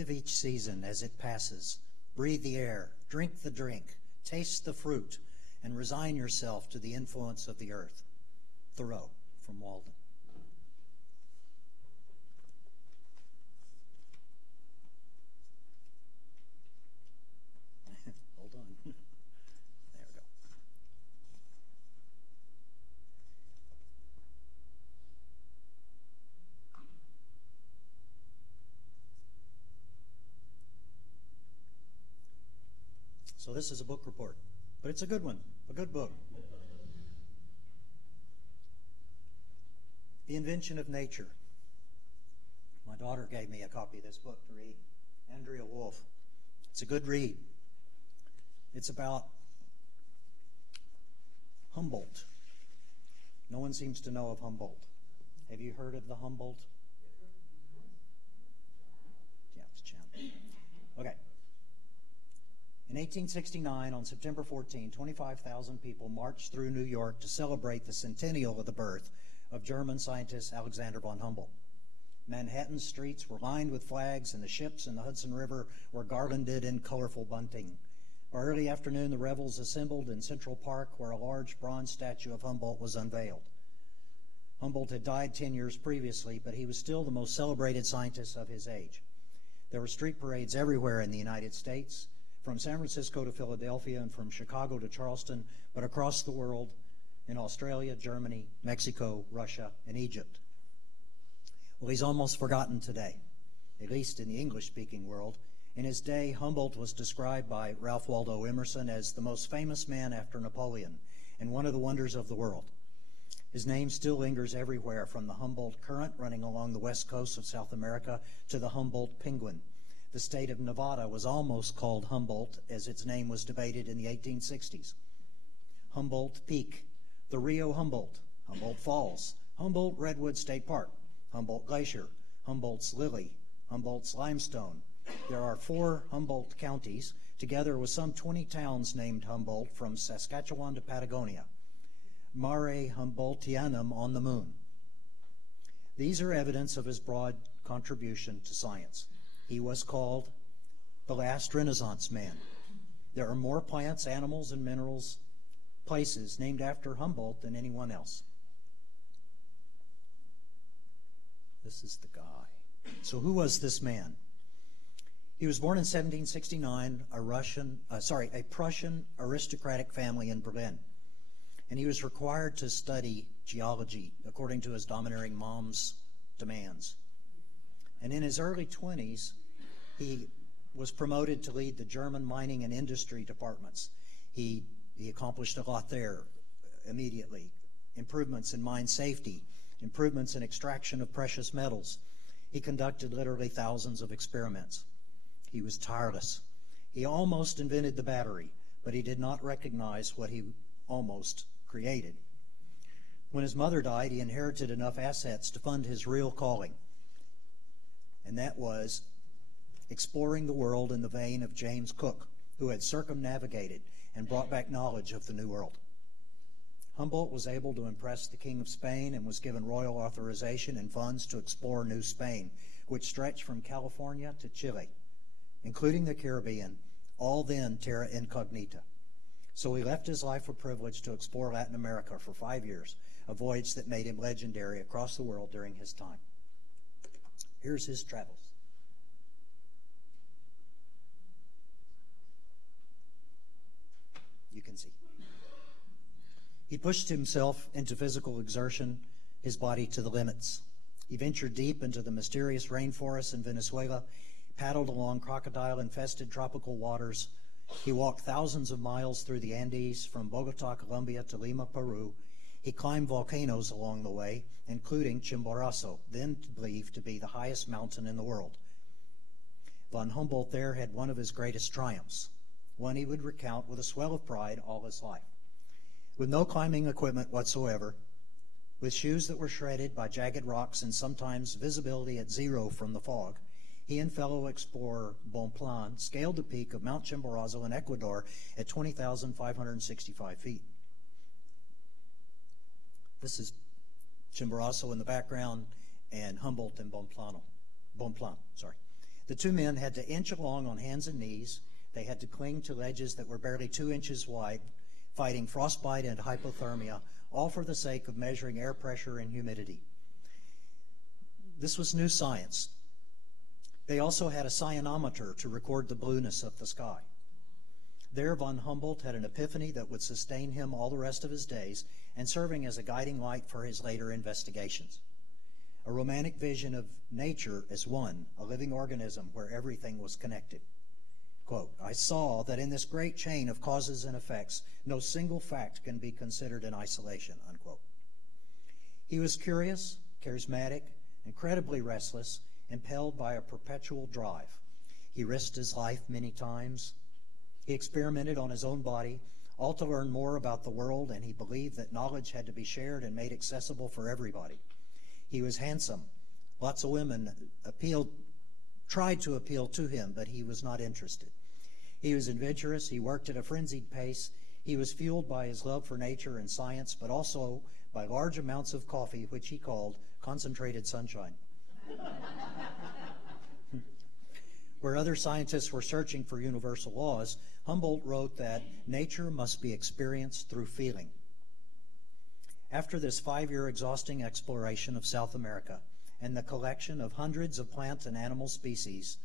Live each season as it passes. Breathe the air, drink the drink, taste the fruit, and resign yourself to the influence of the earth. Thoreau, from Walden. Hold on. There we go. So this is a book report, but it's a good one, a good book. The Invention of Nature. My daughter gave me a copy of this book to read, Andrea Wolf. It's a good read. It's about Humboldt. No one seems to know of Humboldt. Have you heard of the Humboldt? Yeah, it's Chan. Okay. In 1869, on September 14, 25,000 people marched through New York to celebrate the centennial of the birth of German scientist Alexander von Humboldt. Manhattan's streets were lined with flags, and the ships in the Hudson River were garlanded in colorful bunting. By early afternoon, the rebels assembled in Central Park, where a large bronze statue of Humboldt was unveiled. Humboldt had died 10 years previously, but he was still the most celebrated scientist of his age. There were street parades everywhere in the United States, from San Francisco to Philadelphia and from Chicago to Charleston, but across the world, in Australia, Germany, Mexico, Russia, and Egypt. Well, he's almost forgotten today, at least in the English-speaking world. In his day, Humboldt was described by Ralph Waldo Emerson as the most famous man after Napoleon and one of the wonders of the world. His name still lingers everywhere, from the Humboldt Current running along the west coast of South America to the Humboldt Penguin. The state of Nevada was almost called Humboldt, as its name was debated in the 1860s. Humboldt Peak, the Rio Humboldt, Humboldt Falls, Humboldt Redwood State Park, Humboldt Glacier, Humboldt's Lily, Humboldt's Limestone. There are 4 Humboldt counties, together with some 20 towns named Humboldt from Saskatchewan to Patagonia. Mare Humboldtianum on the moon. These are evidence of his broad contribution to science. He was called the last Renaissance man. There are more plants, animals, and minerals, places named after Humboldt than anyone else. This is the guy. So who was this man? He was born in 1769, a Prussian aristocratic family in Berlin. And he was required to study geology according to his domineering mom's demands. And in his early 20s, he was promoted to lead the German mining and industry departments. He accomplished a lot there immediately. Improvements in mine safety, improvements in extraction of precious metals. He conducted literally thousands of experiments. He was tireless. He almost invented the battery, but he did not recognize what he almost created. When his mother died, he inherited enough assets to fund his real calling, and that was exploring the world in the vein of James Cook, who had circumnavigated and brought back knowledge of the New World. Humboldt was able to impress the King of Spain and was given royal authorization and funds to explore New Spain, which stretched from California to Chile, including the Caribbean, all then terra incognita. So he left his life of privilege to explore Latin America for 5 years, a voyage that made him legendary across the world during his time. Here's his travels. You can see. He pushed himself into physical exertion, his body to the limits. He ventured deep into the mysterious rainforests in Venezuela, paddled along crocodile-infested tropical waters. He walked thousands of miles through the Andes from Bogota, Colombia to Lima, Peru. He climbed volcanoes along the way, including Chimborazo, then believed to be the highest mountain in the world. Von Humboldt there had one of his greatest triumphs, one he would recount with a swell of pride all his life. With no climbing equipment whatsoever, with shoes that were shredded by jagged rocks and sometimes visibility at zero from the fog, he and fellow explorer Bonpland scaled the peak of Mount Chimborazo in Ecuador at 20,565 feet. This is Chimborazo in the background and Humboldt and Bonpland. The two men had to inch along on hands and knees. They had to cling to ledges that were barely 2 inches wide, fighting frostbite and hypothermia, all for the sake of measuring air pressure and humidity. This was new science. They also had a cyanometer to record the blueness of the sky. There, von Humboldt had an epiphany that would sustain him all the rest of his days and serving as a guiding light for his later investigations. A romantic vision of nature as one, a living organism where everything was connected. Quote, I saw that in this great chain of causes and effects, no single fact can be considered in isolation, unquote. He was curious, charismatic, incredibly restless, impelled by a perpetual drive. He risked his life many times. He experimented on his own body, all to learn more about the world, and he believed that knowledge had to be shared and made accessible for everybody. He was handsome. Lots of women tried to appeal to him, but he was not interested. He was adventurous. He worked at a frenzied pace. He was fueled by his love for nature and science, but also by large amounts of coffee, which he called concentrated sunshine. Where other scientists were searching for universal laws, Humboldt wrote that nature must be experienced through feeling. After this 5-year exhausting exploration of South America and the collection of hundreds of plant and animal species,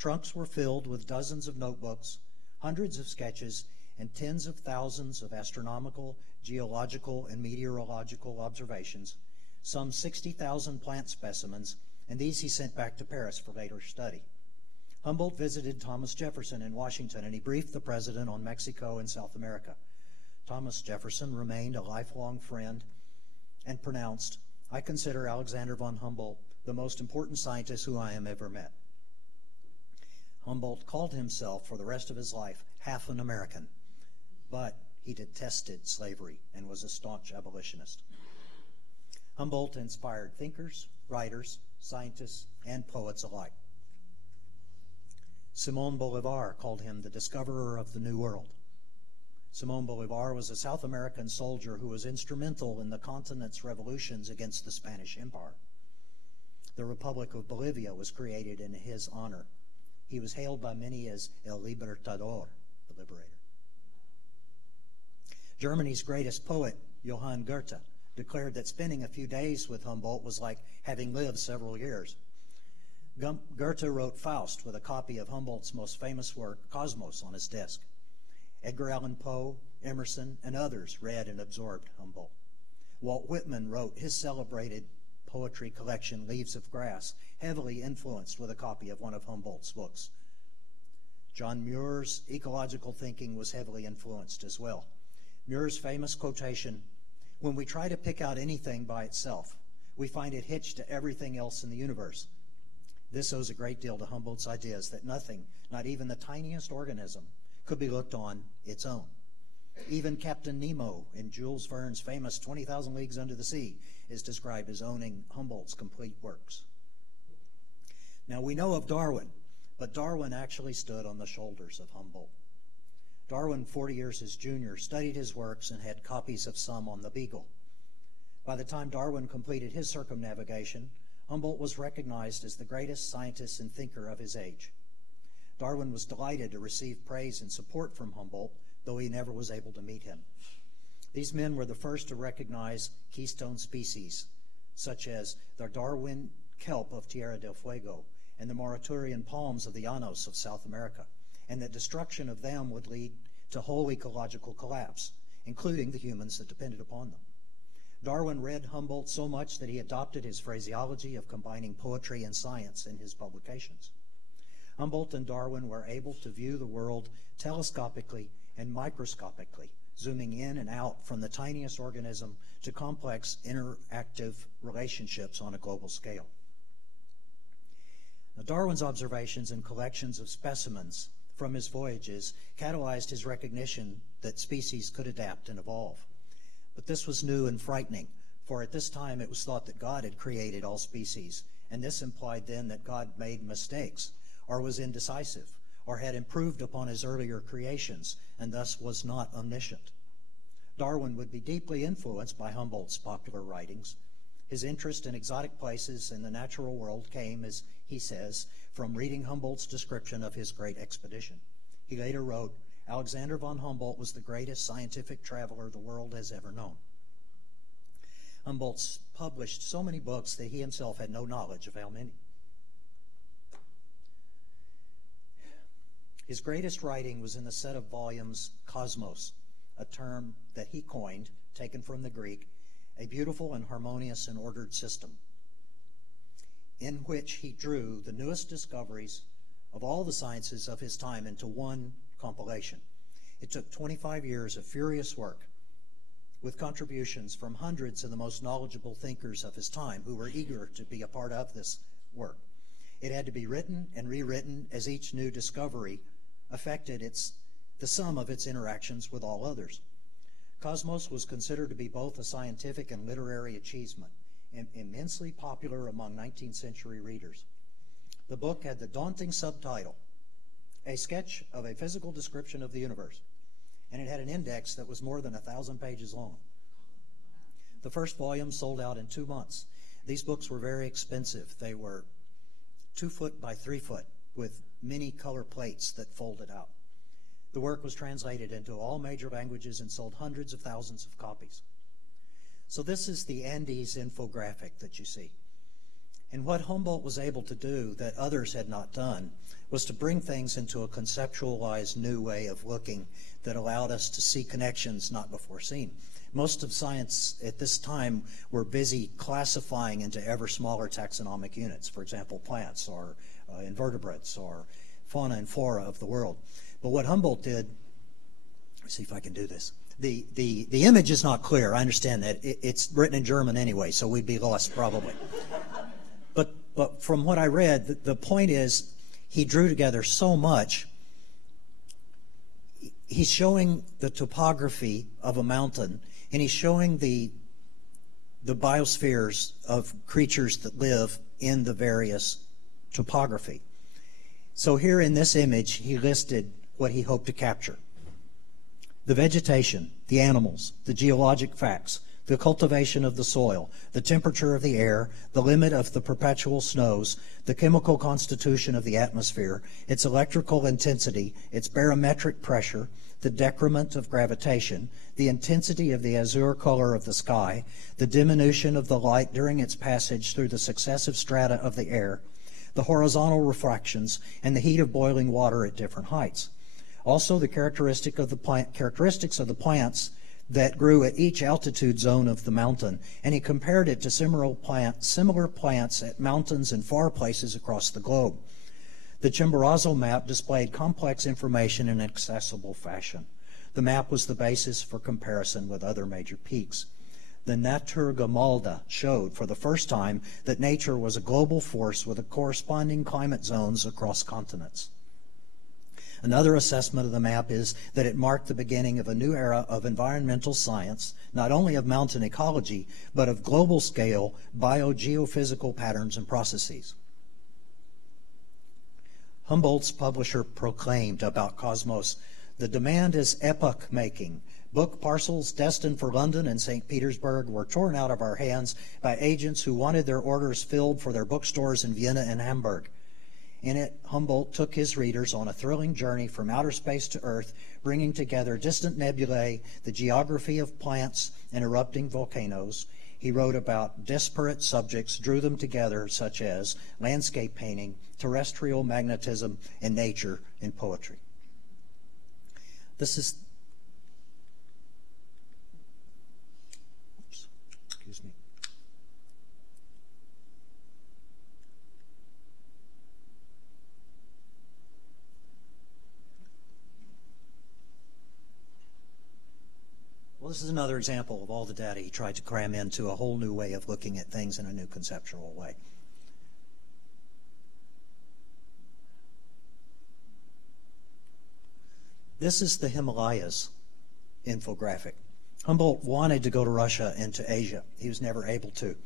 trunks were filled with dozens of notebooks, hundreds of sketches, and tens of thousands of astronomical, geological, and meteorological observations, some 60,000 plant specimens, and these he sent back to Paris for later study. Humboldt visited Thomas Jefferson in Washington, and he briefed the president on Mexico and South America. Thomas Jefferson remained a lifelong friend and pronounced, I consider Alexander von Humboldt the most important scientist who I have ever met. Humboldt called himself for the rest of his life half an American, but he detested slavery and was a staunch abolitionist. Humboldt inspired thinkers, writers, scientists, and poets alike. Simón Bolívar called him the discoverer of the New World. Simón Bolívar was a South American soldier who was instrumental in the continent's revolutions against the Spanish Empire. The Republic of Bolivia was created in his honor. He was hailed by many as El Libertador, the liberator. Germany's greatest poet, Johann Goethe, declared that spending a few days with Humboldt was like having lived several years. Goethe wrote Faust with a copy of Humboldt's most famous work, Cosmos, on his desk. Edgar Allan Poe, Emerson, and others read and absorbed Humboldt. Walt Whitman wrote his celebrated poetry collection, Leaves of Grass, heavily influenced with a copy of one of Humboldt's books. John Muir's ecological thinking was heavily influenced as well. Muir's famous quotation, when we try to pick out anything by itself, we find it hitched to everything else in the universe. This owes a great deal to Humboldt's ideas that nothing, not even the tiniest organism, could be looked on its own. Even Captain Nemo in Jules Verne's famous 20,000 Leagues Under the Sea is described as owning Humboldt's complete works. Now we know of Darwin, but Darwin actually stood on the shoulders of Humboldt. Darwin, 40 years his junior, studied his works and had copies of some on the Beagle. By the time Darwin completed his circumnavigation, Humboldt was recognized as the greatest scientist and thinker of his age. Darwin was delighted to receive praise and support from Humboldt, though he never was able to meet him. These men were the first to recognize keystone species, such as the Darwin kelp of Tierra del Fuego and the Mauritanian palms of the Llanos of South America, and that destruction of them would lead to whole ecological collapse, including the humans that depended upon them. Darwin read Humboldt so much that he adopted his phraseology of combining poetry and science in his publications. Humboldt and Darwin were able to view the world telescopically and microscopically, zooming in and out from the tiniest organism to complex interactive relationships on a global scale. Now, Darwin's observations and collections of specimens from his voyages catalyzed his recognition that species could adapt and evolve. But this was new and frightening, for at this time it was thought that God had created all species, and this implied then that God made mistakes, or was indecisive, or had improved upon his earlier creations, and thus was not omniscient. Darwin would be deeply influenced by Humboldt's popular writings, His interest in exotic places and the natural world came, as he says, from reading Humboldt's description of his great expedition. He later wrote, "Alexander von Humboldt was the greatest scientific traveler the world has ever known." Humboldt published so many books that he himself had no knowledge of how many. His greatest writing was in the set of volumes Cosmos, a term that he coined, taken from the Greek, a beautiful and harmonious and ordered system, in which he drew the newest discoveries of all the sciences of his time into one compilation. It took 25 years of furious work, with contributions from hundreds of the most knowledgeable thinkers of his time who were eager to be a part of this work. It had to be written and rewritten as each new discovery affected the sum of its interactions with all others. Cosmos was considered to be both a scientific and literary achievement, and immensely popular among 19th century readers. The book had the daunting subtitle, A Sketch of a Physical Description of the Universe, and it had an index that was more than 1,000 pages long. The first volume sold out in 2 months. These books were very expensive. They were 2 foot by 3 foot with many color plates that folded out. The work was translated into all major languages and sold hundreds of thousands of copies. So this is the Andes infographic that you see. And what Humboldt was able to do that others had not done was to bring things into a conceptualized new way of looking that allowed us to see connections not before seen. Most of science at this time were busy classifying into ever smaller taxonomic units, for example, plants or invertebrates or fauna and flora of the world. But what Humboldt did, let me see if I can do this. The image is not clear. I understand that. It's written in German anyway, so we'd be lost probably. But from what I read, the point is he drew together so much. He's showing the topography of a mountain, and he's showing the biospheres of creatures that live in the various topography. So here in this image, he listed what he hoped to capture: the vegetation, the animals, the geologic facts, the cultivation of the soil, the temperature of the air, the limit of the perpetual snows, the chemical constitution of the atmosphere, its electrical intensity, its barometric pressure, the decrement of gravitation, the intensity of the azure color of the sky, the diminution of the light during its passage through the successive strata of the air, the horizontal refractions, and the heat of boiling water at different heights. Also, the characteristics of the plants that grew at each altitude zone of the mountain, and he compared it to similar plants at mountains in far places across the globe. The Chimborazo map displayed complex information in an accessible fashion. The map was the basis for comparison with other major peaks. The Naturgemalde showed for the first time that nature was a global force with corresponding climate zones across continents. Another assessment of the map is that it marked the beginning of a new era of environmental science, not only of mountain ecology, but of global scale biogeophysical patterns and processes. Humboldt's publisher proclaimed about Cosmos, "The demand is epoch-making. Book parcels destined for London and St. Petersburg were torn out of our hands by agents who wanted their orders filled for their bookstores in Vienna and Hamburg." In it, Humboldt took his readers on a thrilling journey from outer space to Earth, bringing together distant nebulae, the geography of plants and erupting volcanoes. He wrote about disparate subjects, drew them together, such as landscape painting, terrestrial magnetism, and nature in poetry. This is, excuse me. Well, this is another example of all the data he tried to cram into a whole new way of looking at things in a new conceptual way. This is the Himalayas infographic. Humboldt wanted to go to Russia and to Asia. He was never able to.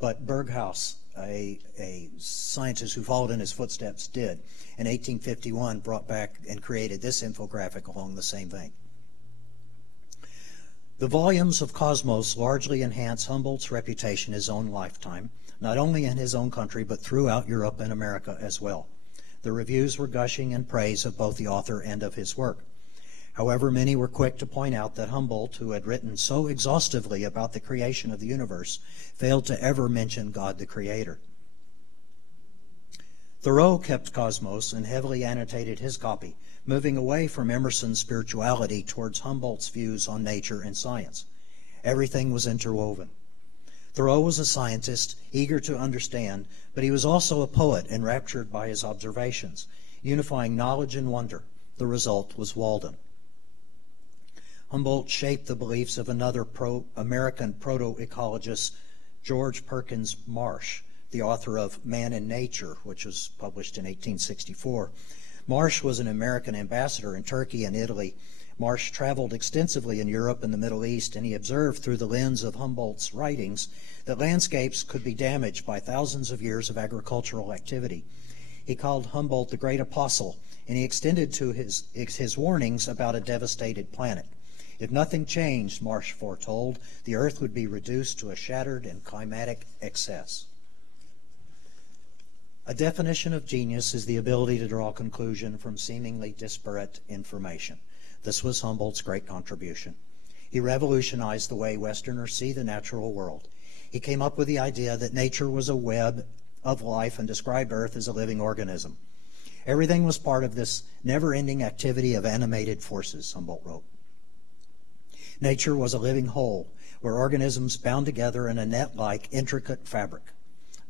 But Berghaus, a scientist who followed in his footsteps, did. In 1851, brought back and created this infographic along the same vein. The volumes of Cosmos largely enhance Humboldt's reputation in his own lifetime, not only in his own country, but throughout Europe and America as well. The reviews were gushing in praise of both the author and of his work. However, many were quick to point out that Humboldt, who had written so exhaustively about the creation of the universe, failed to ever mention God the Creator. Thoreau kept Cosmos and heavily annotated his copy, moving away from Emerson's spirituality towards Humboldt's views on nature and science. Everything was interwoven. Thoreau was a scientist, eager to understand, but he was also a poet enraptured by his observations, unifying knowledge and wonder. The result was Walden. Humboldt shaped the beliefs of another American proto-ecologist, George Perkins Marsh, the author of Man and Nature, which was published in 1864. Marsh was an American ambassador in Turkey and Italy. Marsh traveled extensively in Europe and the Middle East, and he observed through the lens of Humboldt's writings that landscapes could be damaged by thousands of years of agricultural activity. He called Humboldt the great apostle, and he extended to his warnings about a devastated planet. If nothing changed, Marsh foretold, the Earth would be reduced to a shattered and climatic excess. A definition of genius is the ability to draw a conclusion from seemingly disparate information. This was Humboldt's great contribution. He revolutionized the way Westerners see the natural world. He came up with the idea that nature was a web of life and described Earth as a living organism. Everything was part of this never-ending activity of animated forces, Humboldt wrote. Nature was a living whole, where organisms bound together in a net-like, intricate fabric.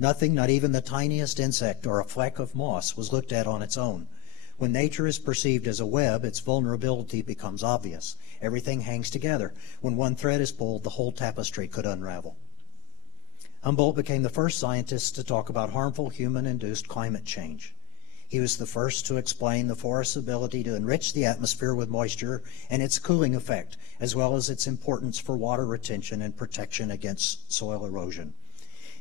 Nothing, not even the tiniest insect or a fleck of moss, was looked at on its own. When nature is perceived as a web, its vulnerability becomes obvious. Everything hangs together. When one thread is pulled, the whole tapestry could unravel. Humboldt became the first scientist to talk about harmful human-induced climate change. He was the first to explain the forest's ability to enrich the atmosphere with moisture and its cooling effect, as well as its importance for water retention and protection against soil erosion.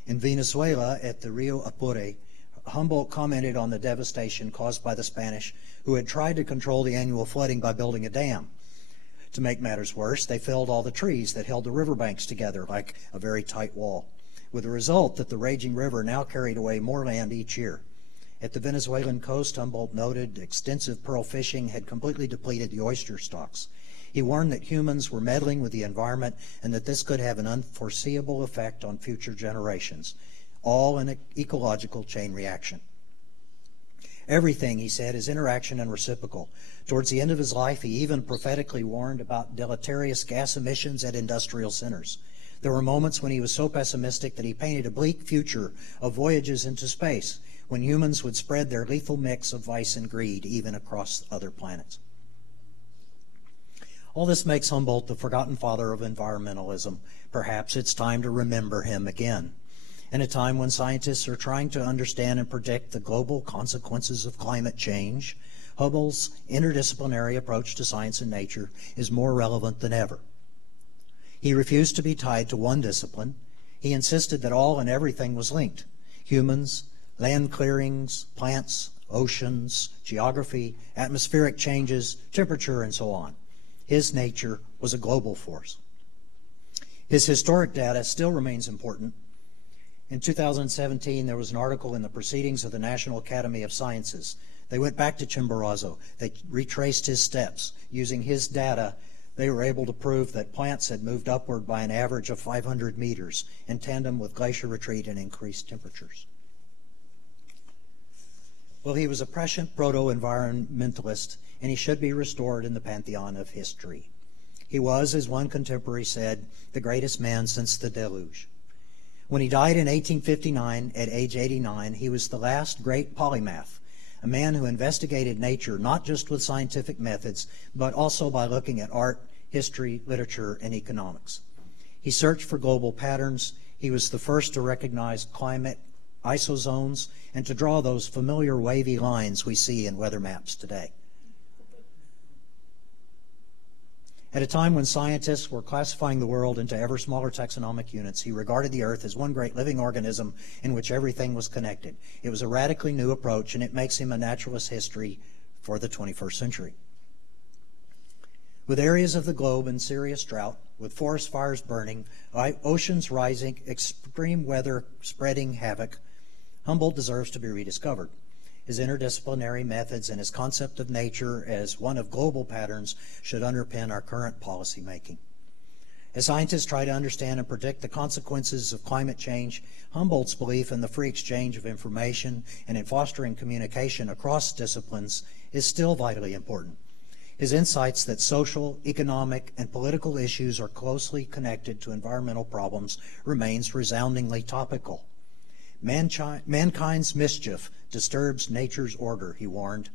In Venezuela, at the Rio Apure, Humboldt commented on the devastation caused by the Spanish, who had tried to control the annual flooding by building a dam. To make matters worse, they felled all the trees that held the riverbanks together like a very tight wall, with the result that the raging river now carried away more land each year. At the Venezuelan coast, Humboldt noted extensive pearl fishing had completely depleted the oyster stocks. He warned that humans were meddling with the environment and that this could have an unforeseeable effect on future generations, all an ecological chain reaction. Everything, he said, is interaction and reciprocal. Towards the end of his life, he even prophetically warned about deleterious gas emissions at industrial centers. There were moments when he was so pessimistic that he painted a bleak future of voyages into space, when humans would spread their lethal mix of vice and greed even across other planets. All this makes Humboldt the forgotten father of environmentalism. Perhaps it's time to remember him again. In a time when scientists are trying to understand and predict the global consequences of climate change, Hubble's interdisciplinary approach to science and nature is more relevant than ever. He refused to be tied to one discipline. He insisted that all and everything was linked: humans, land clearings, plants, oceans, geography, atmospheric changes, temperature, and so on. His nature was a global force. His historic data still remains important. In 2017, there was an article in the Proceedings of the National Academy of Sciences. They went back to Chimborazo. They retraced his steps. Using his data, they were able to prove that plants had moved upward by an average of 500 meters in tandem with glacier retreat and increased temperatures. Well, he was a prescient proto-environmentalist, and he should be restored in the pantheon of history. He was, as one contemporary said, the greatest man since the deluge. When he died in 1859 at age 89, he was the last great polymath, a man who investigated nature not just with scientific methods, but also by looking at art, history, literature, and economics. He searched for global patterns. He was the first to recognize climate isozones and to draw those familiar wavy lines we see in weather maps today. At a time when scientists were classifying the world into ever smaller taxonomic units, he regarded the Earth as one great living organism in which everything was connected. It was a radically new approach, and it makes him a naturalist history for the 21st century. With areas of the globe in serious drought, with forest fires burning, oceans rising, extreme weather spreading havoc, Humboldt deserves to be rediscovered. His interdisciplinary methods and his concept of nature as one of global patterns should underpin our current policy making. As scientists try to understand and predict the consequences of climate change, Humboldt's belief in the free exchange of information and in fostering communication across disciplines is still vitally important. His insights that social, economic, and political issues are closely connected to environmental problems remains resoundingly topical. Mankind's mischief disturbs nature's order, he warned,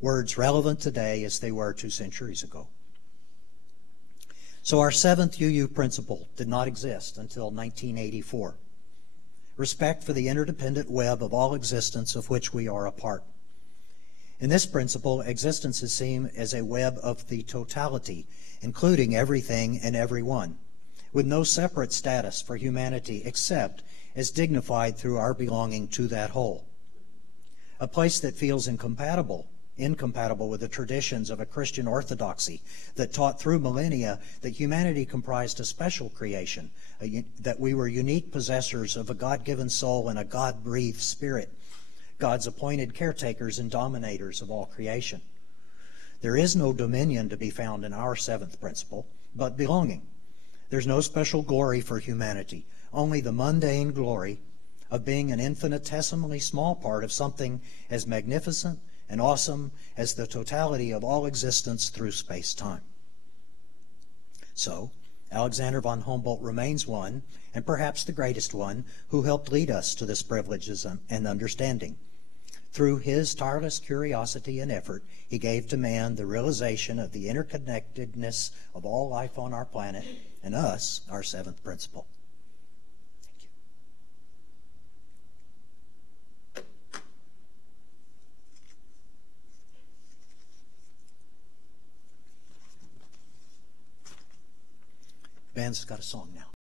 words relevant today as they were 2 centuries ago. So our 7th UU principle did not exist until 1984. Respect for the interdependent web of all existence of which we are a part. In this principle, existence is seen as a web of the totality, including everything and everyone, with no separate status for humanity except as dignified through our belonging to that whole. A place that feels incompatible with the traditions of a Christian orthodoxy that taught through millennia that humanity comprised a special creation, that we were unique possessors of a God-given soul and a God-breathed spirit, God's appointed caretakers and dominators of all creation. There is no dominion to be found in our 7th principle, but belonging. There's no special glory for humanity, only the mundane glory of being an infinitesimally small part of something as magnificent and awesome as the totality of all existence through space-time. So, Alexander von Humboldt remains one, and perhaps the greatest one, who helped lead us to this privilege and understanding. Through his tireless curiosity and effort, he gave to man the realization of the interconnectedness of all life on our planet, and us, our 7th principle. Band's got a song now.